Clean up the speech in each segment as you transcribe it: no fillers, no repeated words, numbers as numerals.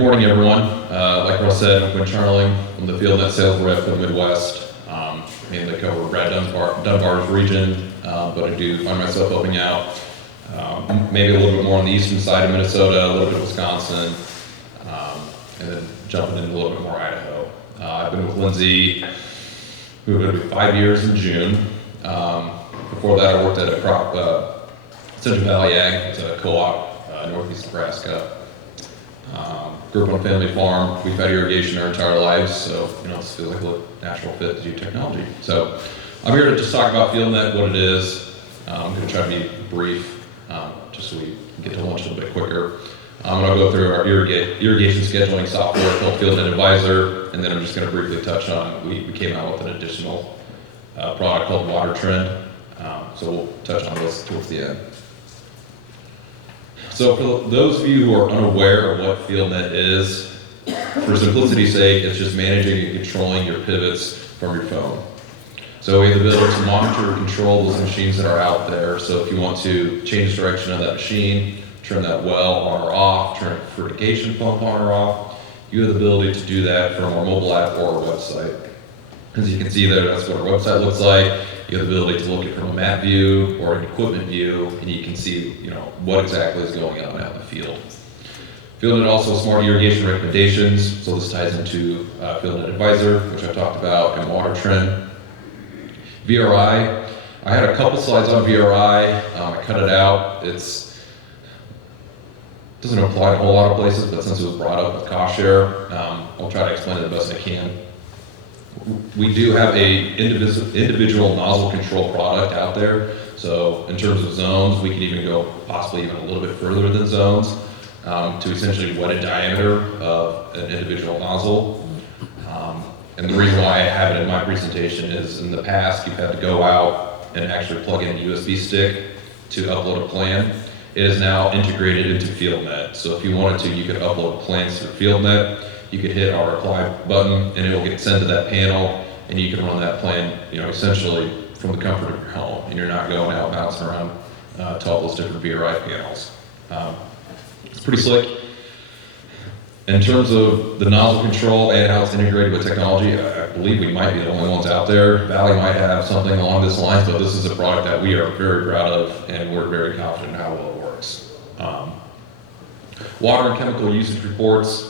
Good morning, everyone. Like Russ said, I'm Quinn Charling. I'm the FieldNET sales rep for the Midwest. Mainly cover Brad Dunbar's region, but I do find myself helping out maybe a little bit more on the eastern side of Minnesota, a little bit of Wisconsin, and then jumping into a little bit more Idaho. I've been with Lindsay, who will be 5 years in June. Before that, I worked at a Central Valley Ag. It's a co-op, northeast Nebraska. Grew up on a family farm. We've had irrigation our entire lives, so it feels like a natural fit to do technology. So I'm here to just talk about FieldNET, what it is. I'm going to try to be brief, just so we can get to lunch a little bit quicker. I'm going to go through our irrigation scheduling software called FieldNET Advisor, and then I'm just going to briefly touch on, we came out with an additional product called Water Trend. So we'll touch on this towards the end. So for those of you who are unaware of what FieldNET is, for simplicity's sake, it's just managing and controlling your pivots from your phone. So we have the ability to monitor and control those machines that are out there. So if you want to change the direction of that machine, turn that well on or off, turn a fertigation pump on or off, you have the ability to do that from our mobile app or our website. As you can see there, that's what our website looks like. You have the ability to look at it from a map view or an equipment view, and you can see, what exactly is going on out in the field. FieldNET also has smart irrigation recommendations, so this ties into FieldNET Advisor, which I've talked about, and Water Trend. VRI, I had a couple slides on VRI. I cut it out. It doesn't apply to a whole lot of places, but since it was brought up with cost share, I'll try to explain it the best I can. We do have a individual nozzle control product out there. So in terms of zones, we can even go possibly even a little bit further than zones to essentially what a diameter of an individual nozzle. And the reason why I have it in my presentation is in the past, you've had to go out and actually plug in a USB stick to upload a plan. It is now integrated into FieldNET. So if you wanted to, you could upload plans through FieldNET. You could hit our apply button and it will get sent to that panel, and you can run that plan, essentially from the comfort of your home, and you're not going out bouncing around to all those different VRI panels. It's pretty slick. In terms of the nozzle control and how it's integrated with technology, I believe we might be the only ones out there. Valley might have something along this line, but this is a product that we are very proud of, and we're very confident in how well it works. Water and chemical usage reports.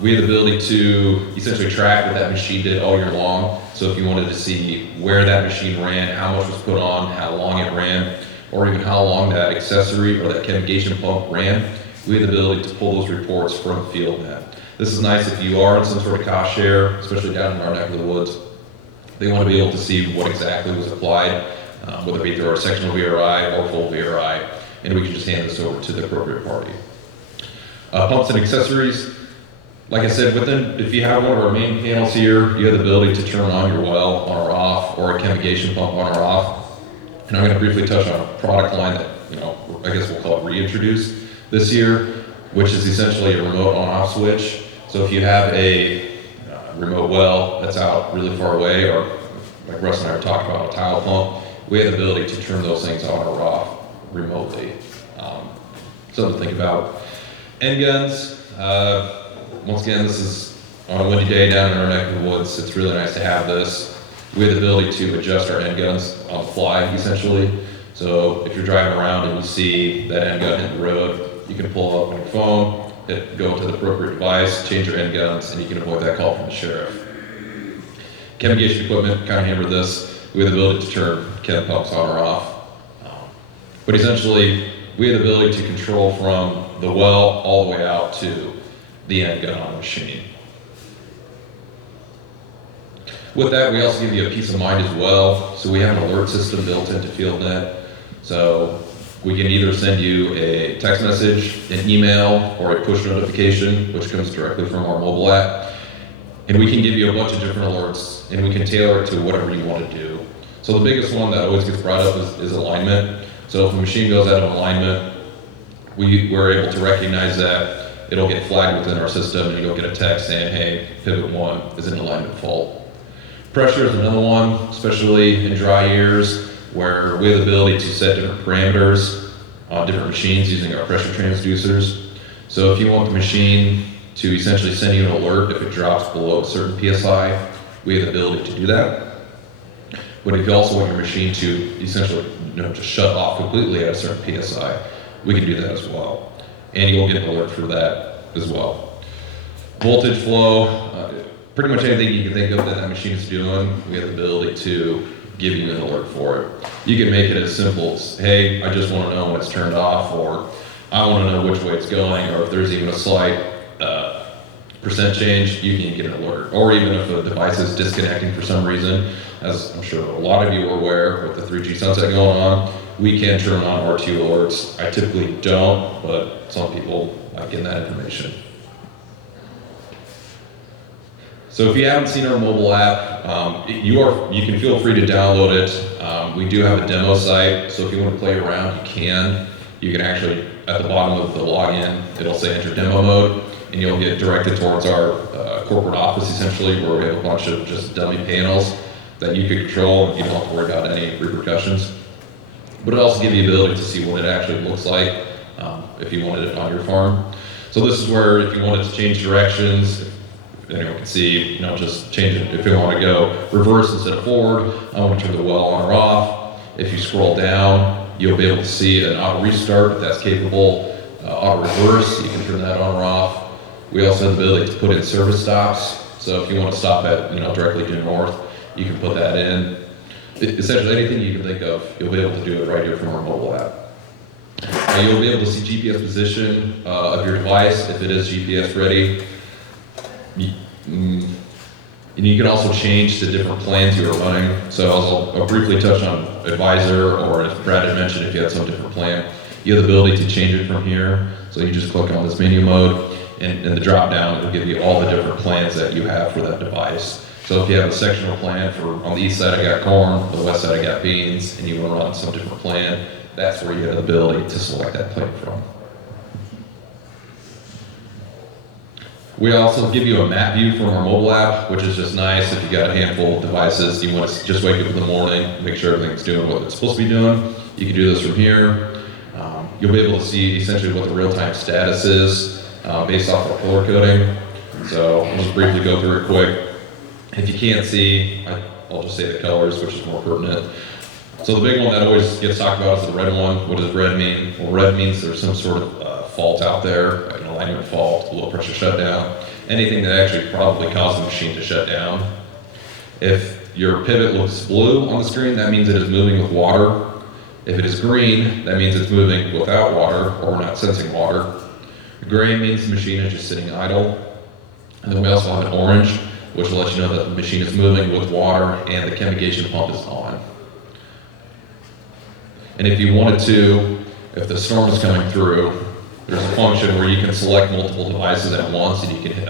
We have the ability to essentially track what that machine did all year long. So if you wanted to see where that machine ran, how much was put on, how long it ran, or even how long that accessory or that chemigation pump ran, we have the ability to pull those reports from FieldNET. This is nice if you are in some sort of cost share, especially down in our neck of the woods. They want to be able to see what exactly was applied, whether it be through our sectional VRI or full VRI, and we can just hand this over to the appropriate party. Pumps and accessories. Like I said, if you have one of our main panels here, you have the ability to turn on your well on or off, or a chemigation pump on or off. And I'm going to briefly touch on a product line that, I guess we'll call it reintroduced this year, which is essentially a remote on-off switch. So if you have a remote well that's out really far away, or like Russ and I were talking about, a tile pump, we have the ability to turn those things on or off remotely. Something to think about. End guns. Once again, this is on a windy day down in our neck of the woods. It's really nice to have this. We have the ability to adjust our end guns on the fly, essentially. So if you're driving around and you see that end gun hit the road, you can pull up on your phone, go to the appropriate device, change your end guns, and you can avoid that call from the sheriff. Chemigation equipment, kind of hammered this. We have the ability to turn chem pumps on or off. But essentially, we have the ability to control from the well all the way out to the end gun on the machine. With that, we also give you a peace of mind as well. So we have an alert system built into FieldNET. So we can either send you a text message, an email, or a push notification, which comes directly from our mobile app. And we can give you a bunch of different alerts, and we can tailor it to whatever you want to do. So the biggest one that always gets brought up is alignment. So if a machine goes out of alignment, we're able to recognize that. It'll get flagged within our system, and you'll get a text saying, hey, pivot 1 is an alignment fault. Pressure is another one, especially in dry years, where we have the ability to set different parameters on different machines using our pressure transducers. So if you want the machine to essentially send you an alert if it drops below a certain PSI, we have the ability to do that. But if you also want your machine to essentially just shut off completely at a certain PSI, we can do that as well. And you'll get an alert for that as well. Voltage flow, pretty much anything you can think of that machine is doing, we have the ability to give you an alert for it. You can make it as simple as, hey, I just want to know when it's turned off, or I want to know which way it's going, or if there's even a slight percent change, you can get an alert. Or even if a device is disconnecting for some reason, as I'm sure a lot of you are aware with the 3G sunset going on, we can turn on R2 alerts. I typically don't, but some people like getting that information. So if you haven't seen our mobile app, you can feel free to download it. We do have a demo site, so if you want to play around, you can. You can actually, at the bottom of the login, it'll say enter demo mode, and you'll get directed towards our corporate office, essentially, where we have a bunch of just dummy panels that you can control, and you don't have to worry about any repercussions. But it also gives you the ability to see what it actually looks like if you wanted it on your farm. So this is where if you wanted to change directions, anyone can see, just change it. If you want to go reverse instead of forward, I want to turn the well on or off. If you scroll down, you'll be able to see an auto restart if that's capable. Auto reverse, you can turn that on or off. We also have the ability to put in service stops. So if you want to stop at, directly due north, you can put that in. Essentially anything you can think of, you'll be able to do it right here from our mobile app. You'll be able to see GPS position of your device if it is GPS ready. And you can also change the different plans you are running. So I'll briefly touch on Advisor, or as Brad had mentioned, if you had some different plan, you have the ability to change it from here. So you just click on this menu mode, and in the drop down, it'll give you all the different plans that you have for that device. So if you have a sectional plan for, on the east side I got corn, on the west side I got beans, and you want to run some different plan, that's where you have the ability to select that plan from. We also give you a map view from our mobile app, which is just nice if you got a handful of devices, you want to just wake up in the morning, make sure everything's doing what it's supposed to be doing. You can do this from here. You'll be able to see essentially what the real-time status is based off our color coding. So I'll just briefly go through it quick. If you can't see, I'll just say the colors, which is more pertinent. So the big one that always gets talked about is the red one. What does red mean? Well, red means there's some sort of fault out there, an alignment fault, low pressure shutdown, anything that actually probably caused the machine to shut down. If your pivot looks blue on the screen, that means it is moving with water. If it is green, that means it's moving without water, or we're not sensing water. Gray means the machine is just sitting idle. And then we also have an orange, which will let you know that the machine is moving with water and the chemigation pump is on. And if you wanted to, if the storm is coming through, there's a function where you can select multiple devices at once, and you can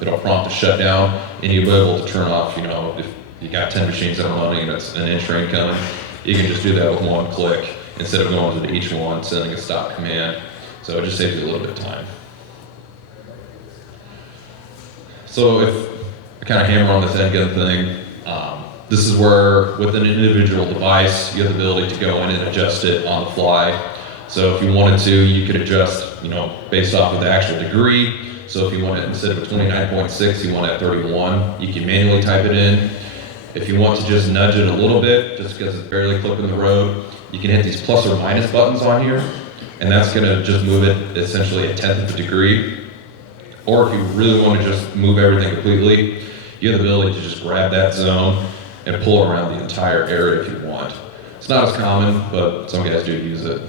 it'll prompt a shutdown, and you'll be able to turn off, if you got 10 machines that are running and it's an inch rain coming, you can just do that with one click instead of going to each one, sending a stop command. So it just saves you a little bit of time. So if I kind of hammer on this endgun thing, this is where with an individual device, you have the ability to go in and adjust it on the fly. So if you wanted to, you could adjust, based off of the actual degree. So if you want it instead of a 29.6, you want it at 31, you can manually type it in. If you want to just nudge it a little bit, just because it's barely clipping the road, you can hit these plus or minus buttons on here, and that's gonna just move it essentially a 1/10 of a degree. Or if you really want to just move everything completely, you have the ability to just grab that zone and pull around the entire area if you want. It's not as common, but some guys do use it.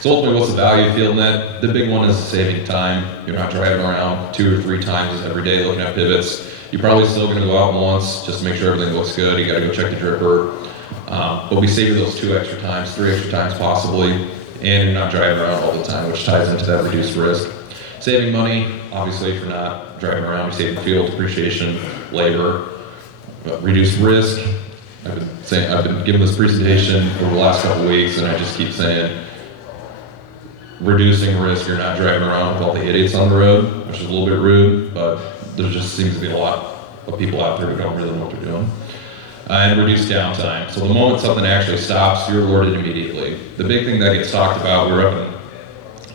So ultimately, what's the value of FieldNET? The big one is saving time. You're not driving around 2 or 3 times every day looking at pivots. You're probably still going to go out once just to make sure everything looks good. You got to go check the dripper. But we save you those 2 extra times, 3 extra times possibly, and you're not driving around all the time, which ties into that reduced risk. Saving money, obviously, if you're not driving around, you're saving fuel, depreciation, labor, reduced risk. I've been giving this presentation over the last couple of weeks, and I just keep saying, reducing risk, you're not driving around with all the idiots on the road, which is a little bit rude, but there just seems to be a lot of people out there who don't really know what they're doing. And reduce downtime. So the moment something actually stops, you're alerted immediately. The big thing that gets talked about, we were up in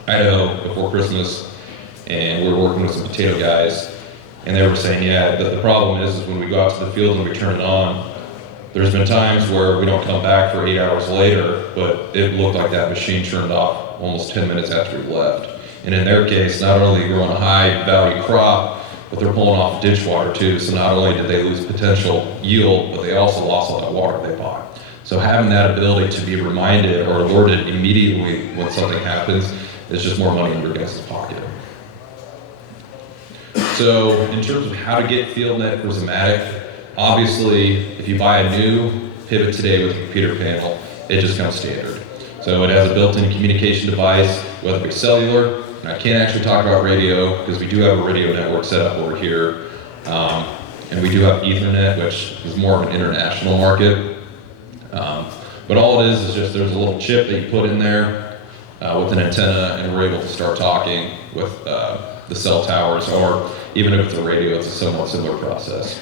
Idaho before Christmas, and we were working with some potato guys, and they were saying, yeah, the problem is when we go out to the field and we turn it on, there's been times where we don't come back for 8 hours later, but it looked like that machine turned off almost 10 minutes after we left. And in their case, not only growing a high value crop, but they're pulling off ditch water too. So not only did they lose potential yield, but they also lost all that water they bought. So having that ability to be reminded or alerted immediately when something happens is just more money in your guys' pocket. So in terms of how to get FieldNET for Zamatic, obviously if you buy a new pivot today with a computer panel, it just comes standard. So it has a built-in communication device, whether it be cellular, and I can't actually talk about radio because we do have a radio network set up over here, and we do have Ethernet, which is more of an international market. But all it is just there's a little chip that you put in there with an antenna, and we're able to start talking with the cell towers, or even if it's a radio, it's a somewhat similar process.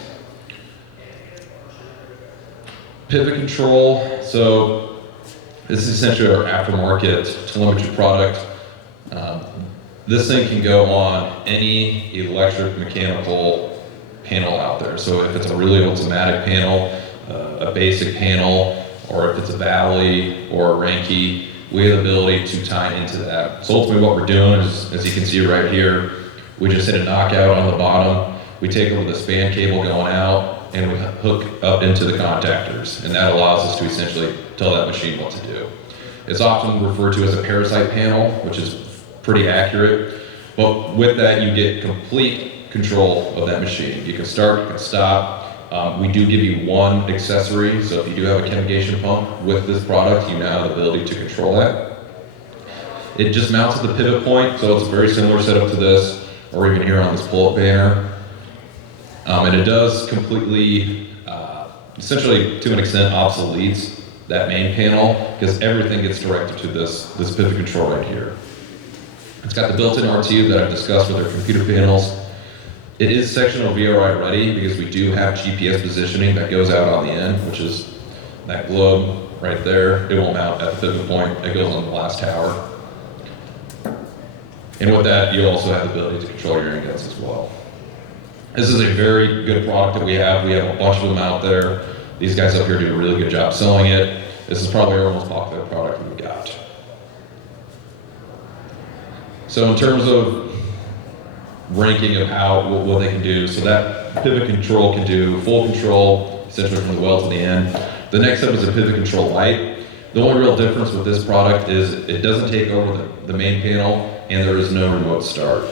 Pivot control, so this is essentially our aftermarket telemetry product. This thing can go on any electric mechanical panel out there. So if it's a really old Zamatic panel, a basic panel, or if it's a Valley or a Ranke, we have the ability to tie into that. So ultimately what we're doing is, as you can see right here, we just hit a knockout on the bottom. We take over the span cable going out, and we hook up into the contactors. And that allows us to essentially tell that machine what to do. It's often referred to as a parasite panel, which is pretty accurate. But with that, you get complete control of that machine. You can start, you can stop. We do give you one accessory, so if you do have a chemigation pump with this product, you now have the ability to control that. It just mounts at the pivot point, so it's a very similar setup to this, or even here on this pull-up banner. And it does completely, essentially to an extent, obsoletes that main panel, because everything gets directed to this pivot control right here. It's got the built-in RTU that I've discussed with our computer panels. It is sectional VRI ready because we do have GPS positioning that goes out on the end, which is that globe right there. It won't mount at the pivot point. It goes on the last tower. And with that, you also have the ability to control your ingots as well. This is a very good product that we have. We have a bunch of them out there. These guys up here do a really good job selling it. This is probably our most popular product we've got. So in terms of ranking of what they can do, so that pivot control can do full control, essentially from the well to the end. The next up is a pivot control light. The only real difference with this product is it doesn't take over the main panel, and there is no remote start.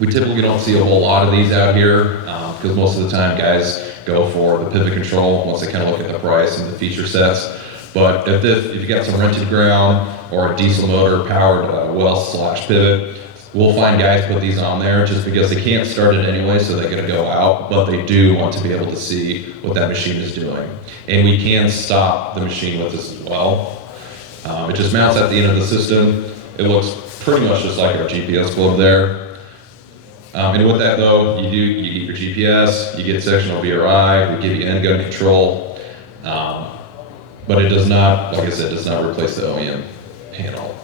We typically don't see a whole lot of these out here, because most of the time guys go for the pivot control once they kind of look at the price and the feature sets. But if you got some rented ground or a diesel motor powered well/pivot, we'll find guys put these on there just because they can't start it anyway, so they're gonna go out, but they do want to be able to see what that machine is doing. And we can stop the machine with this as well. It just mounts at the end of the system. It looks pretty much just like our GPS globe there. And with that though, you get your GPS, you get sectional VRI, we give you end gun control, but it does not, like I said, does not replace the OEM panel.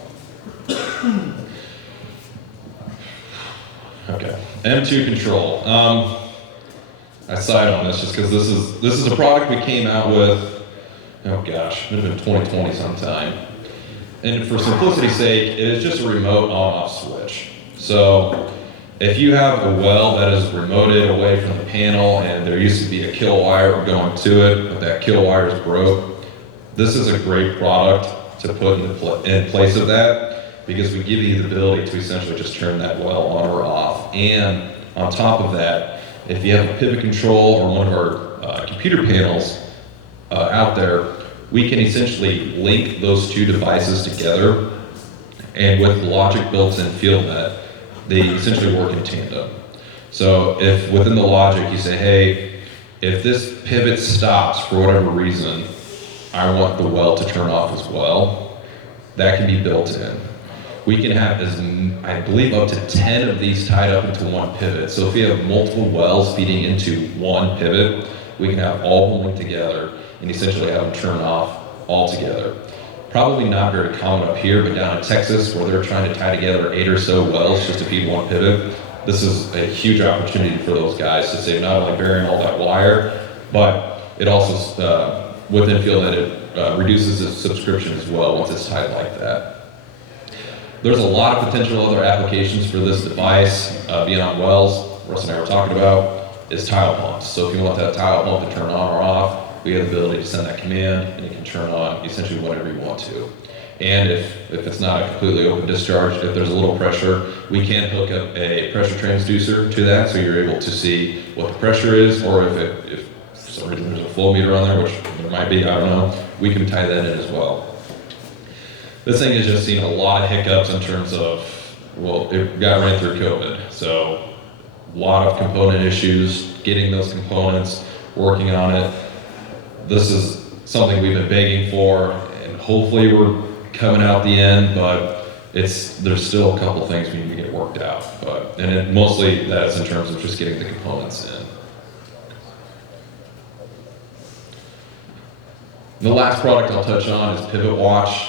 Okay, M2 control. I side on this just because this is a product we came out with, oh gosh, it would have been 2020 sometime. And for simplicity's sake, it is just a remote on-off switch. So if you have a well that is remoted away from the panel and there used to be a kill wire going to it, but that kill wire is broke, this is a great product to put in place of that, because we give you the ability to essentially just turn that well on or off. And on top of that, if you have a pivot control or one of our computer panels out there, we can essentially link those two devices together, and with logic built in FieldNET, they essentially work in tandem. So if within the logic you say, hey, if this pivot stops for whatever reason, I want the well to turn off as well, that can be built in. We can have, I believe, up to 10 of these tied up into one pivot. So if we have multiple wells feeding into one pivot, we can have all of them linked together and essentially have them turn off all together. Probably not very common up here, but down in Texas, where they're trying to tie together 8 or so wells just to feed one pivot, this is a huge opportunity for those guys to save not only burying all that wire, but it also, within FieldNET, it reduces the subscription as well once it's tied like that. There's a lot of potential other applications for this device beyond wells. Russ and I were talking about is tile pumps. So if you want that tile pump to turn on or off, we have the ability to send that command and you can turn on essentially whatever you want to. And if it's not a completely open discharge, if there's a little pressure, we can hook up a pressure transducer to that so you're able to see what the pressure is, or if for some reason there's a flow meter on there, which there might be, I don't know, we can tie that in as well. This thing has just seen a lot of hiccups in terms of, well, it got ran through COVID. So a lot of component issues, getting those components, working on it. This is something we've been begging for, and hopefully we're coming out the end, but there's still a couple things we need to get worked out. Mostly that's in terms of just getting the components in. The last product I'll touch on is Pivot Watch.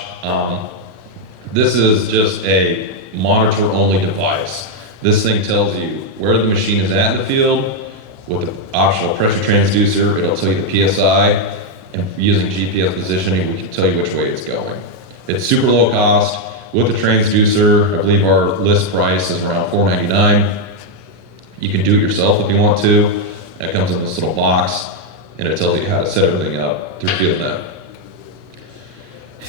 This is just a monitor-only device. This thing tells you where the machine is at in the field. With the optional pressure transducer, it'll tell you the PSI, and using GPS positioning, we can tell you which way it's going. It's super low cost. With the transducer, I believe our list price is around $4.99. You can do it yourself if you want to. It comes in this little box, and it tells you how to set everything up through FieldNET.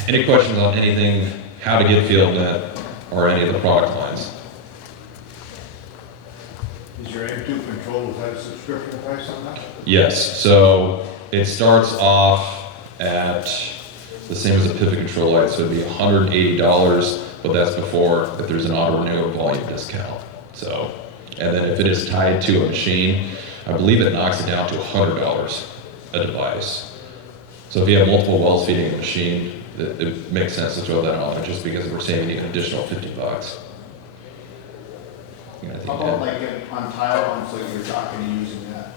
Any questions on anything, how to get FieldNET, or any of the product lines? Is your M2 control have a subscription price on that? Yes, so it starts off at the same as a pivot control light, so it'd be $180, but that's before if there's an auto renew or volume discount. So, and then if it is tied to a machine, I believe it knocks it down to $100 a device. So if you have multiple wells feeding the machine, it makes sense to throw that on there just because we're saving you an additional $50. How about like on tile pumps, like you're talking to using that?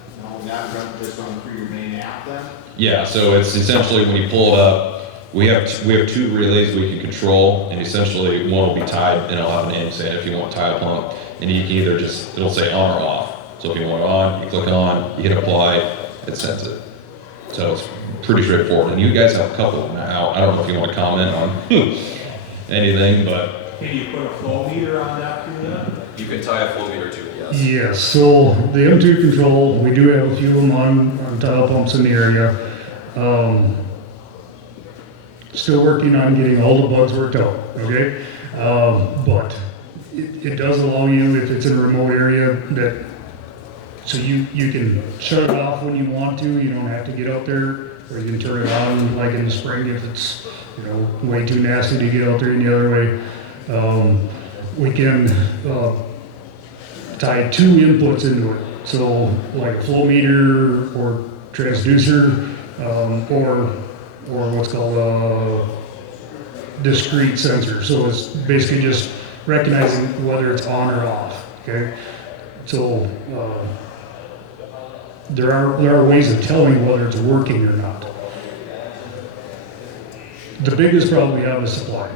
That run just on through your main app then? Yeah, so it's essentially when you pull it up, we have two relays we can control, and essentially one will be tied, and it'll have a name saying if you want tile pump, and you can either it'll say on or off. So if you want it on, you click on, you hit apply, it sends it. So it's pretty straightforward. And you guys have a couple now. I don't know if you want to comment on anything, but. Can you put a flow meter on that through that? You can tie a flow meter to it, yes. Yes, so the M2 control, we do have a few of them on tile pumps in the area. Still working on getting all the bugs worked out, okay? But it does allow you, if it's in a remote area, so you can shut it off when you want to. You don't have to get out there, or you can turn it on like in the spring if it's way too nasty to get out there any other way. We can tie 2 inputs into it, so like a flow meter or transducer, or what's called a discrete sensor. So it's basically just recognizing whether it's on or off. Okay, so there are ways of telling whether it's working or not. The biggest problem we have is supply.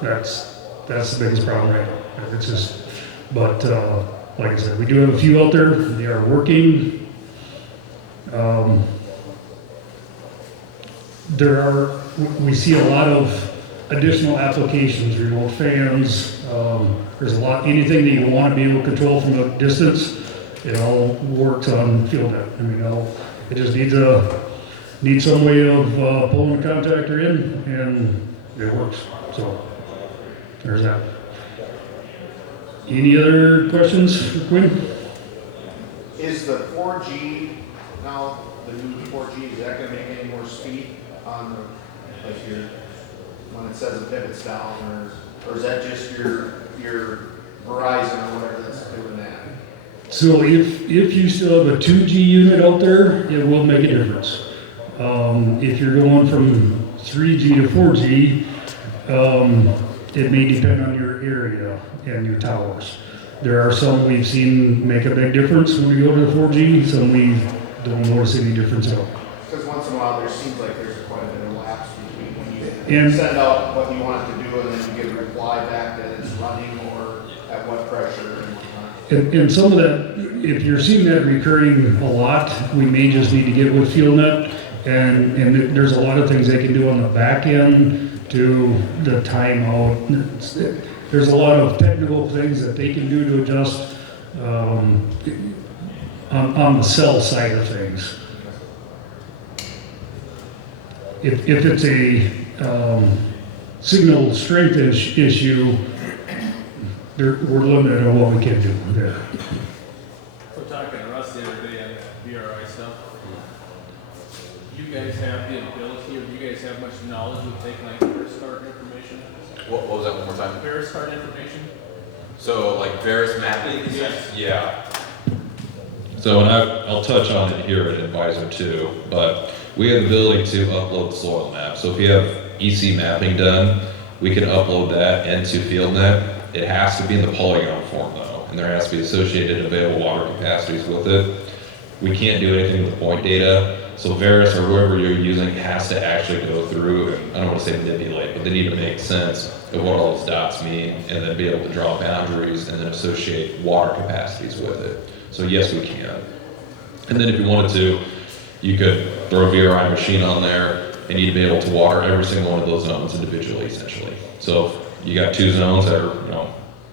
That's the biggest problem right now. It's just, but like I said, we do have a few out there. They are working. We see a lot of additional applications, remote fans. There's a lot, anything that you want to be able to control from a distance, it all works on FieldNET. I mean, it just needs some way of pulling the contactor in, and it works. So there's that. Any other questions for Quinn? Is the 4G now, the new 4G, is that going to make any more speed on the, like when it says the pivot's down, or is that just your Verizon or whatever that's doing that? So if you still have a 2G unit out there, it will make a difference. If you're going from 3G to 4G, it may depend on your area and your towers. There are some we've seen make a big difference when we go to the 4G, some we don't notice any difference at all. Because once in a while there seems like there's quite a bit of lapse between when you And- send out what you want it to do, and then you get a reply back that it's running or at what pressure and whatnot. And some of that, if you're seeing that recurring a lot, we may just need to get with FieldNET. And there's a lot of things they can do on the back end to the timeout. There's a lot of technical things that they can do to adjust on the cell side of things. If it's a signal strength issue, we're limited on what we can do there. We're talking to Russ the other day on that VRI stuff. Do you guys have the ability, or do you guys have much knowledge of taking like Veristart information? What was that one more time? Veristart information? So like Veris mapping? Yes. Yeah. So, and I'll touch on it here at Advisor too, but we have the ability to upload soil maps. So if you have EC mapping done, we can upload that into FieldNET. It has to be in the polygon form though, and there has to be associated available water capacities with it. We can't do anything with the point data. So Veris or whoever you're using has to actually go through, and I don't want to say manipulate, but they need to make sense of what all those dots mean, and then be able to draw boundaries and then associate water capacities with it. So yes, we can. And then if you wanted to, you could throw a VRI machine on there, and you'd be able to water every single one of those zones individually, essentially. So if you got two zones that are,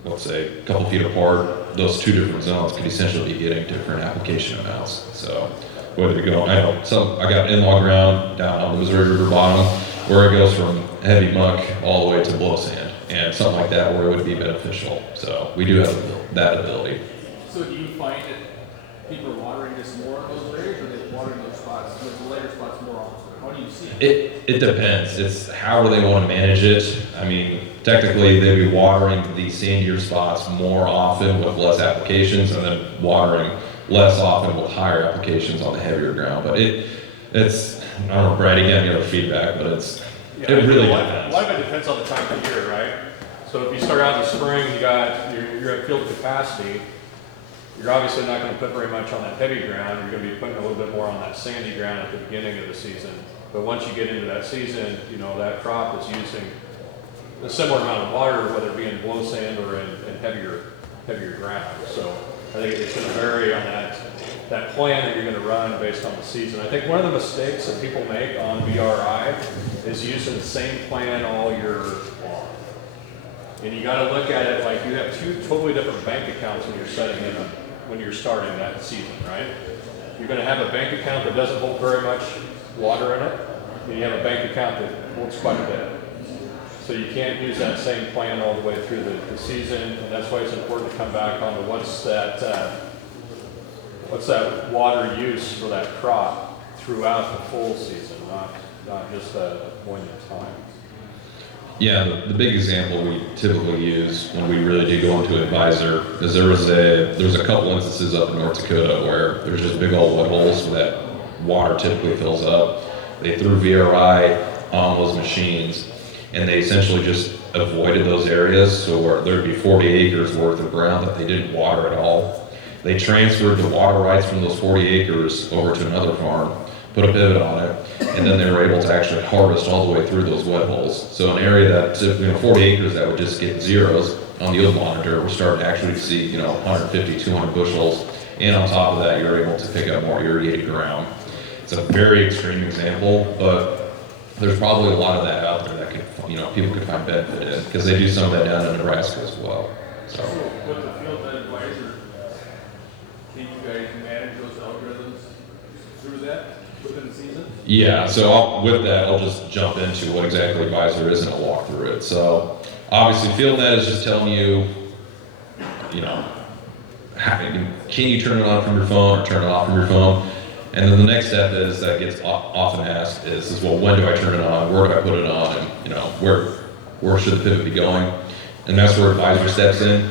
let's say a couple feet apart, those two different zones could essentially be getting different application amounts. So whether you're going, I got in-law ground down on the Missouri River bottom, where it goes from heavy muck all the way to blow sand, and something like that where it would be beneficial. So we do have that ability. So do you find that people are watering this more in those areas, or they're watering those spots, the later spots more often? How do you see it? It depends. It's however they want to manage it. I mean, technically they'd be watering the sandier spots more often with less applications, and then watering less often with higher applications on the heavier ground. But it's I don't know, Brad, again, get our feedback, but it really depends. A lot of it depends on the time of year, right? So if you start out in the spring, you're at field capacity, you're obviously not going to put very much on that heavy ground. You're going to be putting a little bit more on that sandy ground at the beginning of the season. But once you get into that season, that crop is using a similar amount of water, whether it be in blow sand or in heavier ground. So I think it's going to vary on that plan that you're going to run based on the season. I think one of the mistakes that people make on VRI is using the same plan all year long. And you got to look at it like you have two totally different bank accounts when you're starting that season, right? You're going to have a bank account that doesn't hold very much water in it, and you have a bank account that holds quite a bit. So you can't use that same plan all the way through the season, and that's why it's important to come back on to what's that water use for that crop throughout the full season, not just a point in time. Yeah, the big example we typically use when we really do go into Advisor is there's a couple instances up in North Dakota where there's just big old wet holes where that water typically fills up. They threw VRI on those machines, and they essentially just avoided those areas, so where there'd be 40 acres worth of ground that they didn't water at all. They transferred the water rights from those 40 acres over to another farm, put a pivot on it, and then they were able to actually harvest all the way through those wet holes. So an area that, 40 acres that would just get zeros on the yield monitor, we're starting to actually see, 150, 200 bushels, and on top of that, you're able to pick up more irrigated ground. It's a very extreme example, but there's probably a lot of that out there that could, people could find benefit in, because they do some of that down in Nebraska as well. So With the FieldNET Advisor, can you guys manage those algorithms through that within the season? yeah, so with that, I'll just jump into what exactly Advisor is and I'll walk through it. So obviously FieldNET is just telling you, can you turn it on from your phone or turn it off from your phone? And then the next step is that gets often asked is well, when do I turn it on? Where do I put it on? And where should the pivot be going? And that's where Advisor steps in.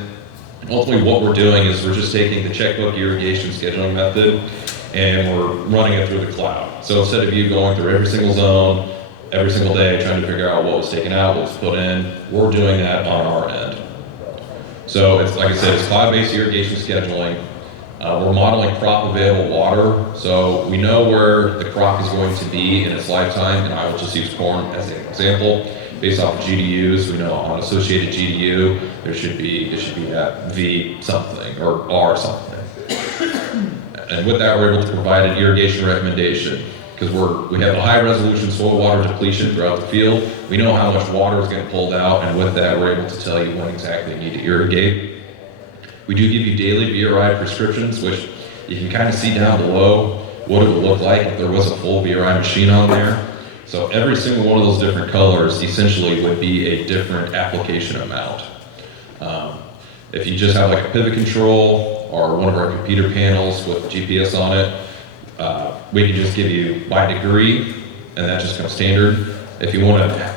Ultimately, what we're doing is we're just taking the checkbook irrigation scheduling method and we're running it through the cloud. So instead of you going through every single zone, every single day, trying to figure out what was taken out, what was put in, we're doing that on our end. So it's like I said, it's cloud-based irrigation scheduling. We're modeling crop available water, so we know where the crop is going to be in its lifetime, and I will just use corn as an example. based off of GDUs. We know on associated GDU, it should be at V something or R something. And with that, we're able to provide an irrigation recommendation because we have a high resolution soil water depletion throughout the field. We know how much water is getting pulled out, and with that, we're able to tell you when exactly you need to irrigate. We do give you daily VRI prescriptions, which you can kind of see down below what it would look like if there was a full VRI machine on there. So every single one of those different colors essentially would be a different application amount. If you just have like a pivot control or one of our computer panels with GPS on it, we can just give you by degree, and that just comes standard. If you want to,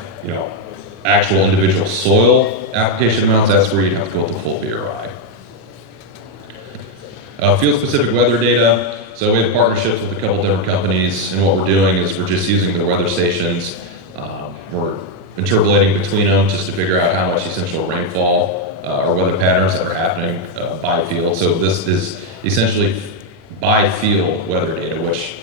actual individual soil application amounts, that's where you'd have to go with the full VRI. Field-specific weather data. So we have partnerships with a couple different companies, and what we're doing is we're just using the weather stations. We're interpolating between them just to figure out how much essential rainfall or weather patterns that are happening by field. So this is essentially by field weather data, which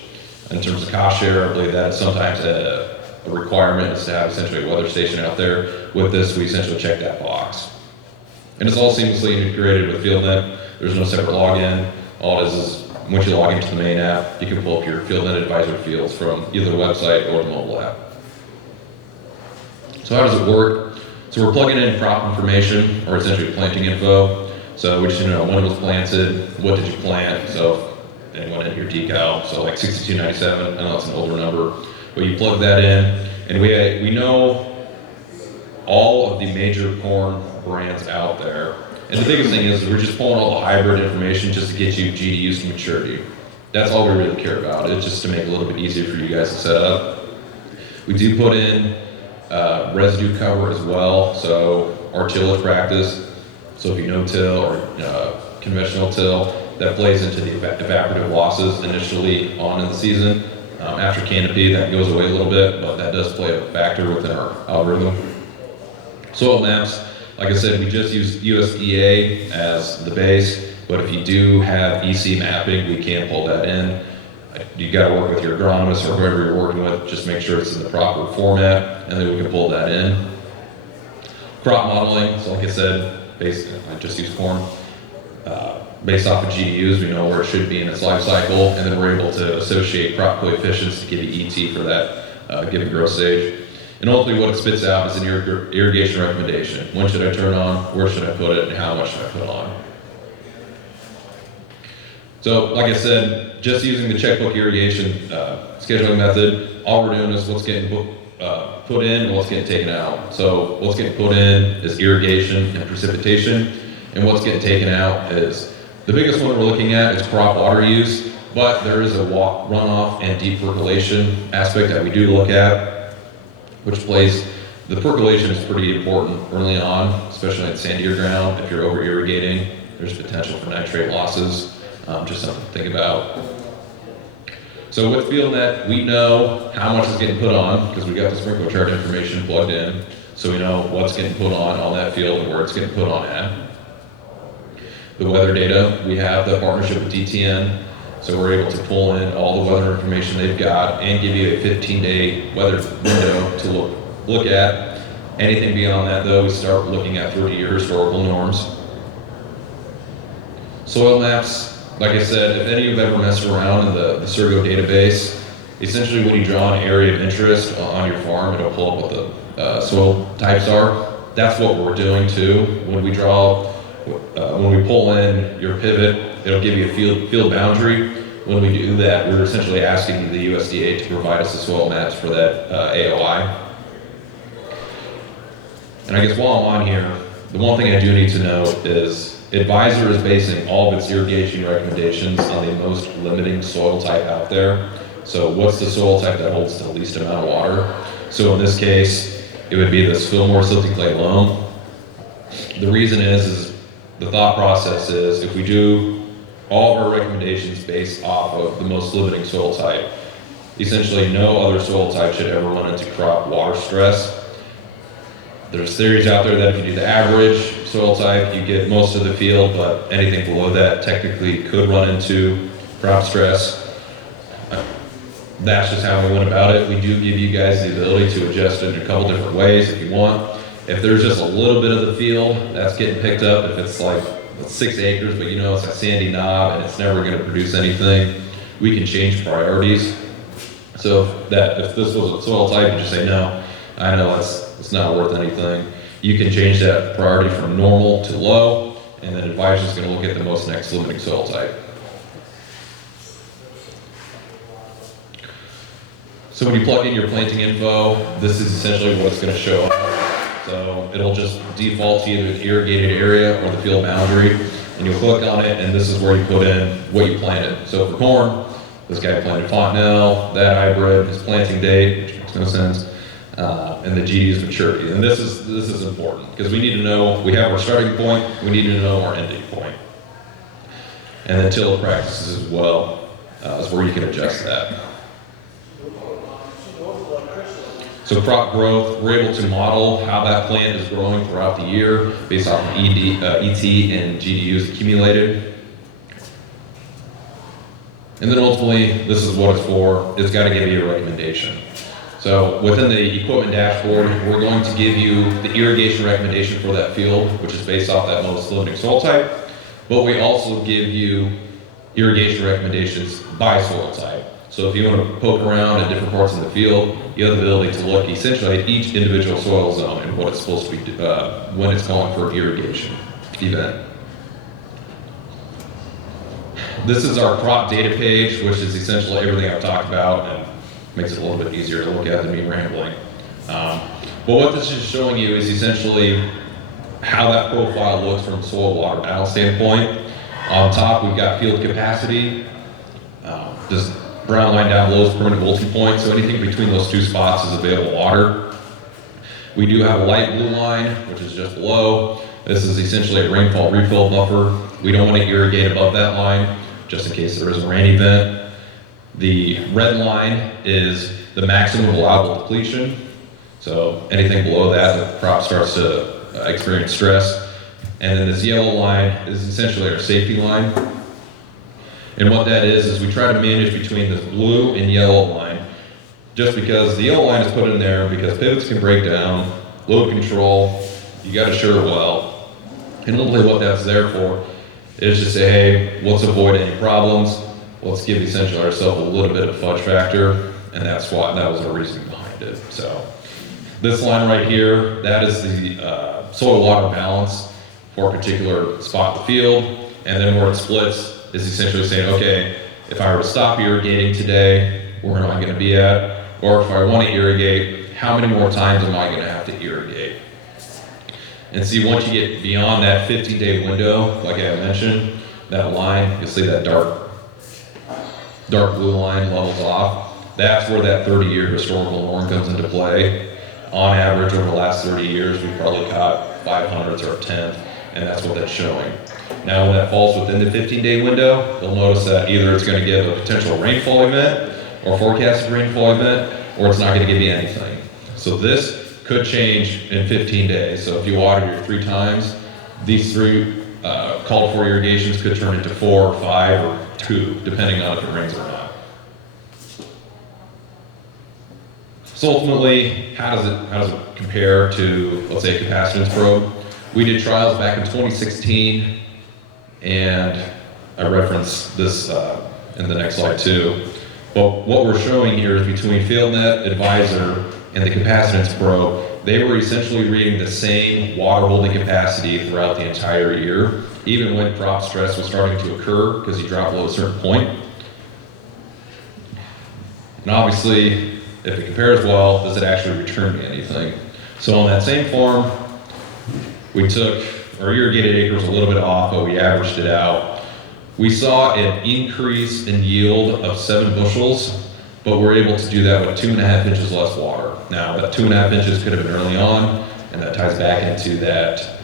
in terms of cost share, I believe that is sometimes a requirement is to have essentially a weather station out there. With this, we essentially check that box. And it's all seamlessly integrated with FieldNET. There's no separate login. All it is once you log into the main app, you can pull up your FieldNET advisor fields from either the website or the mobile app. So how does it work? So we're plugging in crop information, or essentially planting info. So we just need to know when it was planted, what did you plant, so anyone in your decal, so like 6297, I know it's an older number, but you plug that in, and we know all of the major corn brands out there. And the biggest thing is we're just pulling all the hybrid information just to get you GDUs to maturity. That's all we really care about. It's just to make it a little bit easier for you guys to set up. We do put in residue cover as well, so our tillage practice. So if you no-till or conventional till, that plays into the evaporative losses initially on in the season. After canopy, that goes away a little bit, but that does play a factor within our algorithm. Soil maps, like I said, we just use USDA as the base, but if you do have EC mapping, we can pull that in. You got to work with your agronomist or whoever you're working with, just make sure it's in the proper format, and then we can pull that in. Crop modeling, so like I said, I just use corn. Based off of GDUs, we know where it should be in its life cycle, and then we're able to associate crop coefficients to give you ET for that given growth stage. And ultimately what it spits out is an irrigation recommendation. When should I turn on, where should I put it, and how much should I put on? So like I said, just using the checkbook irrigation scheduling method, all we're doing is what's getting put in and what's getting taken out. So what's getting put in is irrigation and precipitation, and what's getting taken out is, the biggest one we're looking at is crop water use, but there is a runoff and deep percolation aspect that we do look at, which the percolation is pretty important early on, especially in sandier ground. If you're over irrigating, there's potential for nitrate losses. Just something to think about. So with FieldNET, we know how much is getting put on because we got the sprinkler chart information plugged in, so we know what's getting put on that field and where it's getting put on at. The weather data, we have the partnership with DTN, so we're able to pull in all the weather information they've got and give you a 15-day weather window to look at. Anything beyond that, though, we start looking at 30-year historical norms. Soil maps. Like I said, if any of you have ever messed around in the Sergo database, essentially when you draw an area of interest on your farm, it'll pull up what the soil types are. That's what we're doing too. When we pull in your pivot, it'll give you a field boundary. When we do that, we're essentially asking the USDA to provide us the soil maps for that AOI. And I guess while I'm on here, the one thing I do need to note is Advisor is basing all of its irrigation recommendations on the most limiting soil type out there. So what's the soil type that holds the least amount of water? So in this case, it would be this Fillmore silty clay loam. The reason is the thought process is if we do all of our recommendations based off of the most limiting soil type, essentially no other soil type should ever run into crop water stress. There's theories out there that if you do the average soil type, you get most of the field, but anything below that technically could run into crop stress. that's just how we went about it. We do give you guys the ability to adjust it in a couple different ways if you want. If there's just a little bit of the field that's getting picked up, if it's like 6 acres, but you know it's a sandy knob and it's never gonna produce anything, we can change priorities. So if this was a soil type, you just say, no, I know it's not worth anything. You can change that priority from normal to low, and then advisor's gonna look at the most next limiting soil type. So when you plug in your planting info, this is essentially what it's gonna show up. So it'll just default to either the irrigated area or the field boundary, and you'll click on it, and this is where you put in what you planted. So for corn, this guy planted Fontenelle, that hybrid, his planting date, which makes no sense, and the GD's maturity. And this is important, because we need to know, we have our starting point, we need to know our ending point. And then tiller practices as well, is where you can adjust that. So crop growth, we're able to model how that plant is growing throughout the year based off of ET and GDUs accumulated. And then ultimately, this is what it's for. It's got to give you a recommendation. So within the equipment dashboard, we're going to give you the irrigation recommendation for that field, which is based off that most limiting soil type. But we also give you irrigation recommendations by soil type. So if you want to poke around at different parts of the field, you have the ability to look essentially at each individual soil zone and what it's supposed to be, when it's calling for an irrigation event. This is our crop data page, which is essentially everything I've talked about and makes it a little bit easier to look at than me rambling. But what this is showing you is essentially how that profile looks from a soil water balance standpoint. On top, we've got field capacity. This brown line down below is permanent wilting point, so anything between those two spots is available water. We do have a light blue line, which is just below. This is essentially a rainfall refill buffer. We don't want to irrigate above that line, just in case there is a rain event. The red line is the maximum allowable depletion. So anything below that, the crop starts to experience stress. And then this yellow line is essentially our safety line. And what that is we try to manage between this blue and yellow line, just because the yellow line is put in there because pivots can break down, load control, you got to shore well. And ultimately what that's there for is to say, hey, let's avoid any problems. Let's give essentially ourselves a little bit of fudge factor, and that was the reason behind it. So this line right here, that is the soil water balance for a particular spot in the field, and then where it splits is essentially saying, okay, if I were to stop irrigating today, where am I going to be at? Or if I want to irrigate, how many more times am I going to have to irrigate? And see, once you get beyond that 15-day window, like I mentioned, that line, you'll see that dark blue line levels off. That's where that 30-year historical norm comes into play. On average, over the last 30 years, we've probably caught 500ths or a tenth, and that's what that's showing. Now, when that falls within the 15-day window, you'll notice that either it's going to give a potential rainfall event or forecasted rainfall event, or it's not going to give you anything. So this could change in 15 days. So if you water your 3 times, these 3 called for irrigations could turn into 4 or 5 or 2, depending on if it rains or not. So ultimately, how does it compare to, let's say, a capacitance probe? We did trials back in 2016, and I reference this in the next slide too. But what we're showing here is between FieldNET, Advisor, and the capacitance probe, they were essentially reading the same water holding capacity throughout the entire year, even when crop stress was starting to occur because you drop below a certain point. And obviously, if it compares well, does it actually return me anything? So on that same farm, we took our irrigated acres a little bit off, but we averaged it out. We saw an increase in yield of 7 bushels, but we're able to do that with 2.5 inches less water. Now, that 2.5 inches could have been early on, and that ties back into that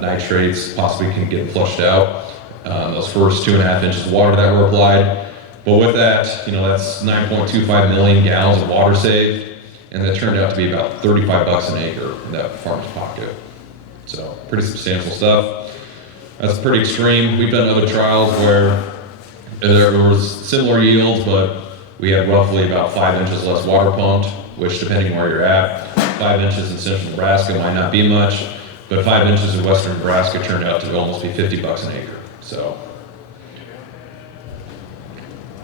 nitrates possibly can get flushed out. Those first 2.5 inches of water that were applied. But with that, that's 9.25 million gallons of water saved, and that turned out to be about $35 an acre in that farmer's pocket. So pretty substantial stuff. That's pretty extreme. We've done other trials where there was similar yields, but we have roughly about 5 inches less water pumped, which depending where you're at, 5 inches in central Nebraska might not be much, but 5 inches in western Nebraska turned out to almost be $50 an acre. So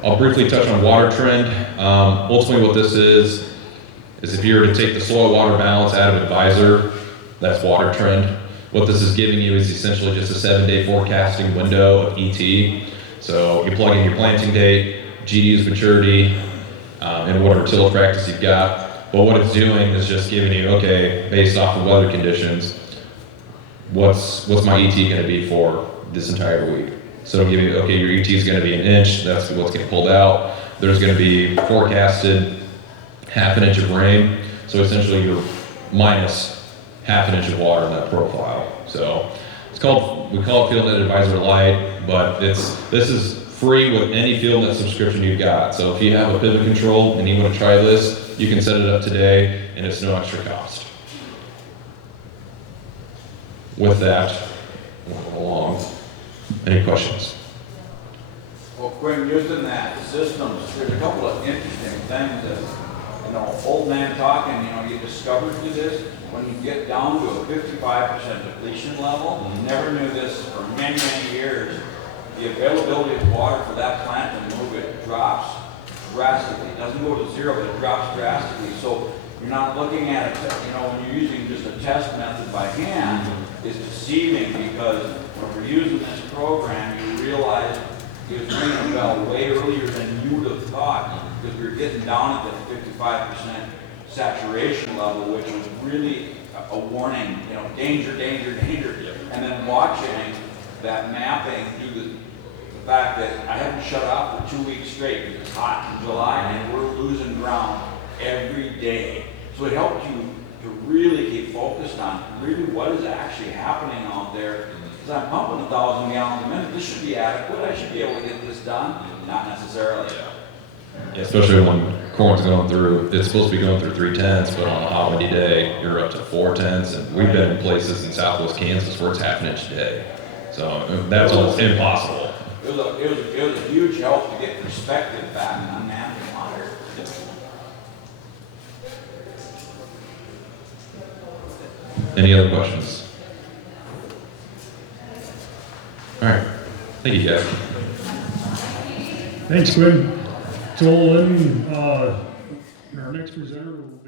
I'll briefly touch on water trend. Ultimately what this is if you were to take the soil water balance out of Advisor, that's water trend. What this is giving you is essentially just a 7-day forecasting window of ET. So you plug in your planting date, GDU's maturity, and whatever tillage practice you've got. But what it's doing is just giving you, okay, based off of weather conditions, what's my ET going to be for this entire week? So it'll give you, okay, your ET is going to be 1 inch, that's what's getting pulled out. There's going to be forecasted 1/2 inch of rain, so essentially you're minus 1/2 inch of water in that profile. So we call it FieldNET Advisor Lite, but this is free with any FieldNET subscription you've got. So if you have a pivot control and you want to try this, you can set it up today and it's no extra cost. With that, moving along. Any questions? Well, Quinn, using that systems, there's a couple of interesting things that, old man talking, you discovered through this, when you get down to a 55% depletion level, you never knew this for many, many years, the availability of water for that plant to move it drops drastically. It doesn't go to zero, but it drops drastically. So you're not looking at it, when you're using just a test method by hand, it's deceiving because when we're using this program, you realize it was ringing a bell way earlier than you would have thought because we were getting down at that 55% saturation level, which was really a warning, danger, danger, danger. And then watching that mapping due to the fact that I haven't shut off for 2 weeks straight because it's hot in July and we're losing ground every day. So it helped you to really keep focused on really what is actually happening out there. Because I'm pumping 1,000 gallons a minute, this should be adequate, I should be able to get this done. Not necessarily. Yeah, especially when corn's going through, it's supposed to be going through 3/10, but on a hot windy day, you're up to 4/10, and we've been in places in southwest Kansas where it's 1/2 inch a day. So that's almost impossible. It was a huge help to get perspective back on that water. Any other questions? All right, thank you guys. Thanks, Quinn. So then, our next presenter will